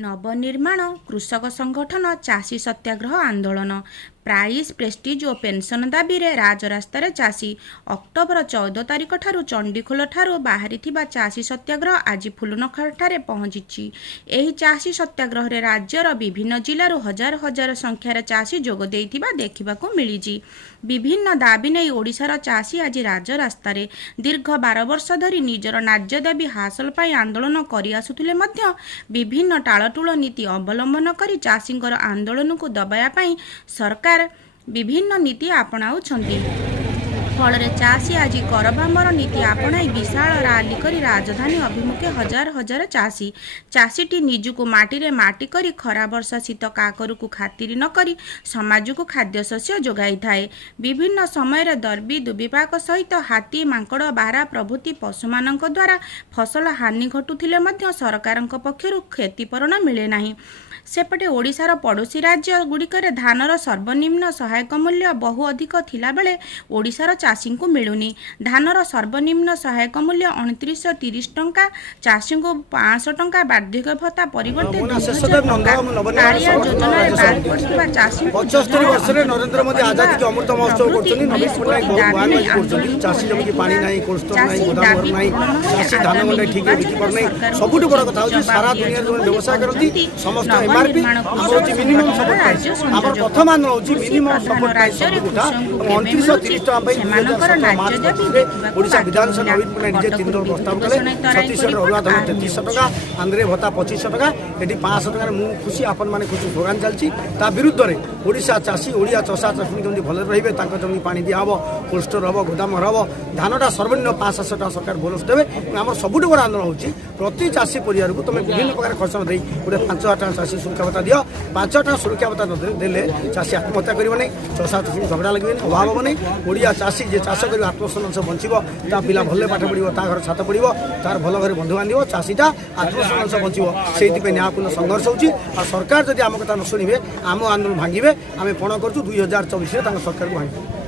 नवनिर्माण कृषक संगठन चाषी सत्याग्रह आंदोलन प्राइस प्रेस्टिज और पेंशन दाबी रे राजरास्तार चाषी अक्टोबर 14 तारिख ठारू चंडीखोल ठारू बाहरी चाषी सत्याग्रह आज फुलनखर ठारे पहुंची। एही चाषी सत्याग्रह रे राज्यर विभिन्न जिल्लारू हजार हजार संख्यार चाषी जोग देइथिबा देखिबाकू मिलिछि। विभिन्न दाबी नहीं ओडिशार चाषी आज राजरास्तार दीर्घ 12 वर्ष धरी निजर न्याय्य दाबी हासिल पाई आंदोलन करि आसुथिले मध्य विभिन्न टाळटुळ नीति अवलंबन करी चाषींकर आंदोलन को दबाया पाई सरकार विभिन्न नीति आपणाउछंती। फल चाषी आज करभामर नीति आपणाई विशाल राली करी राजधानी अभिमुखे हजार हजार चाषीटी निजुको माटी माटी करी खरा वर्षा शीत काकरू को खातिर न करी समाज को खाद्य शस्य जोगाई थाए। विभिन्न समय दर्बी दुर्विपाक सहित हाथी मांकड़ बारा प्रभृति पशुमानक द्वारा फसल हानि घटुथिले मध्य सरकारक पक्षरु क्षतिपूरण मिले नाही। सेपटे ओडिशार पड़ोशी राज्य गुड़िकर धानर सर्वनिम्न सहायक मूल्य बहु अधिक थिला बेले ओडिशार चाषी को मिलुनी। धानर सर्वनिम्न सहायक मूल्य 2930 टंका, चाषी को 500 टंका बार्धक्य भत्ता परिवर्ते 2000 टंका। कालिया योजना बाहर पड़िथिबा चाषी 75 वर्ष रे नरेंद्र मोदी आजादी के अमृत महोत्सव करछनी। नवीन पटनायक बहुत बहान करछनी। चाषी जमी के पानी नाही, कोल्ड स्टोर नाही, गोदाम घर नाही, चाषी धान मंडे ठीक बिकी पर नाही। सबुठ बड़ कथा होची सारा दुनिया जो व्यवसाय करती समस्त एमआरपी हमर मिनिमम सपोर्ट प्राइस हमर प्रथम आंदोलन होची मिनिमम सपोर्ट प्राइस सब गुटा 2930 टका पे 2017 मार्च रे ओडिशा विधानसभा नवीन पटनायक जे 3 दल प्रस्ताव कले। छत्तीसगढ़ अरुआ धान 3300 टका, आंध्रे भत्ता 2500 टका, एटी 500 टका मु खुशी आपन माने खुशी स्लोगान चलची। ता विरुद्ध रे ओडिशा चाषी ओडिया चषा चाषी केमि भले रहिबे तांका जमी पानी दिया हबो, कोल्ड स्टोर हबो, गोदाम हबो, धानटा सर्वनिम्न 500 टका सरकार बोनस देबे। हमर सबुठ बड़ आंदोलन होची प्रति चाषी परिवार को तमे विभिन्न प्रकार खर्च देई गोटे 5000 टका चाषी सुरक्षा भत्ता दियो। 500 टका सुरक्षा भत्ता देले चाषी आत्महत्या करिबो नै, चषा चाषी झगड़ा लगिबे नै, अभाव हबो नै। ओडिया चाषी जे चाष करिबो आत्मसन्मान से बंचिबो, ता पिला भले पाठ पढिबो, ता घर छात पढिबो, तार भल घरे बंधु बांधिबो, चाषीटा आत्मसन्मान से बंचिबो। सेति पे न्यायपूर्ण संघर्ष होची। आ सरकार जदि आम कथा न सुनिबे आम आंदोलन भांगिबे। आमे पण करछु 2024 रे तांग सरकार को भांगिबे।